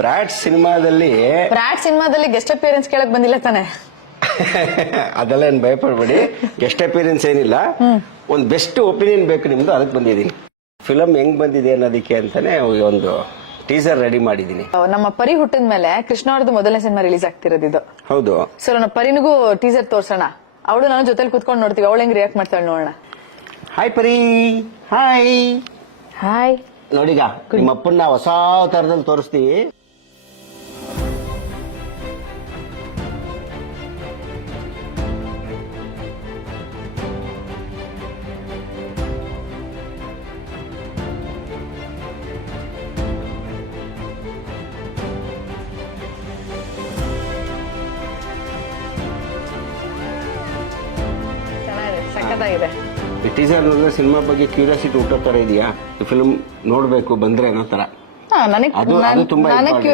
Brought ಸಿನಿಮಾದಲ್ಲಿ guest appearance ಕೇಳಕ್ ಬಂದಿಲ್ಲ ತಾನೆ? ಅದೆಲ್ಲ ಏನ್ ಭಯಪಡ್ಬೇಡಿ, ಗೆಸ್ಟ್ ಅಪಿಯರೆನ್ಸ್ ಏನಿಲ್ಲ. ಒಂದು ಬೆಸ್ಟ್ ಒಪಿನಿಯನ್ ಬೇಕು ನಿಮ್ದು, ಅದಕ್ಕೆ ಬಂದಿದ್ದೀನಿ. ಫಿಲಂ ಹೆಂಗ್ ಬಂದಿದೆ ಅನ್ನೋದಕ್ಕೆ ಅಂತಾನೆ ಒಂದು ಟೀಸರ್ ರೆಡಿ ಮಾಡಿದೀನಿ. ನಮ್ಮ ಪರಿ ಹುಟ್ಟಿದ ಮೇಲೆ ಕೃಷ್ಣ ಅವ್ರದ್ದು ಮೊದಲನೇ ಸಿನಿಮಾ ರಿಲೀಸ್ ಆಗ್ತಿರೋದು ಇದು. ಹೌದು ಸರ್, ನಮ್ಮ ಪರಿನಿಗೂ ಟೀಸರ್ ತೋರ್ಸೋಣ. ಅವಳು ನಾನು ಜೊತೆಲಿ ಕುತ್ಕೊಂಡು ನೋಡ್ತೀವಿ, ಅವಳು ಹೆಂಗ್ ರಿಯಾಕ್ಟ್ ಮಾಡ್ತಾಳೆ ನೋಡೋಣ. ಹಾಯ್ ಪರಿ. Hi hi. ನೋಡಿಗ ನಿಮ್ಮ ಅಪ್ಪನ್ನ ಹೊಸ ತರದಲ್ಲಿ ತೋರಿಸ್ತೀವಿ. ಸಕ್ಕತ್ತಾಗಿದೆ. ಈ ಟೀಸರ್ ನೋಡಿದ್ರೆ ಸಿನಿಮಾ ಬಗ್ಗೆ ಕ್ಯೂರಿಯಾಸಿಟಿ ಹುಟ್ಟೋ ತರ ಇದೆಯಾ? ಫಿಲ್ಮ್ ನೋಡ್ಬೇಕು ಬಂದ್ರೆ ಅನ್ನೋ ತರ. ನನಗೆ ಅದು ತುಂಬಾ